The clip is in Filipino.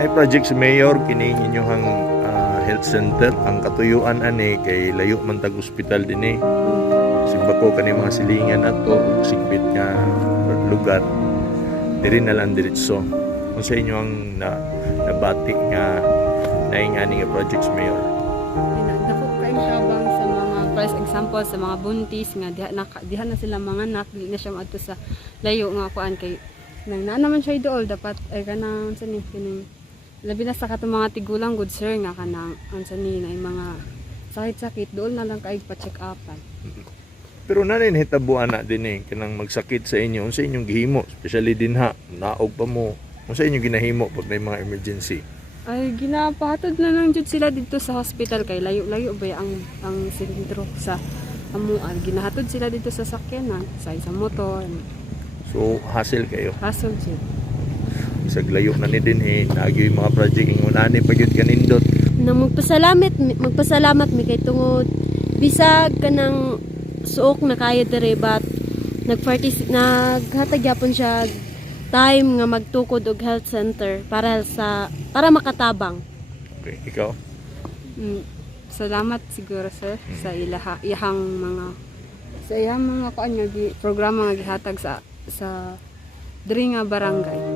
Ay project si Mayor kini inyong health center ang katuyuan ani kay layo man tag ospital dinhi. Sigbako kani mga silingan ato ug sigbit nga lugar diri na lang diretso. Kung sa inyo ang nabati nga naingani nga project si Mayor. Dako kaayong tabang sa mga for example sa mga buntis nga diha na sila mga anak di na siya maadto sa layo nga kuan kay nang naa naman siya dool dapat ay kanang sanin kining labi na sa katong mga tigulang good sir nga kanang unsa ni na mga sakit-sakit dool na lang kaig pa-check upan. Pero nanay hitabuan na din kanang magsakit sa inyo unsa inyong gihimo especially dinha naog pa mo unsa inyong ginahimo pag may mga emergency. Ay ginapahatod na lang jud sila dito sa hospital kay layo-layo ba ang sentro sa amuan ginahatod sila dito sa sakyanan sa motor. So hassle kayo. Hassle jud. Sa layo na ni din nagyo yung mga project ingon ani pa gyud kanindot. Nang magpasalamat mi kay tungod bisag kanang suok na kayo dere but naghatag gyapon siya time nga magtukod og health center para makatabang. Okay, ikaw? Salamat siguro sir sa iyang mga kuan nga programa nga gihatag sa diri nga barangay.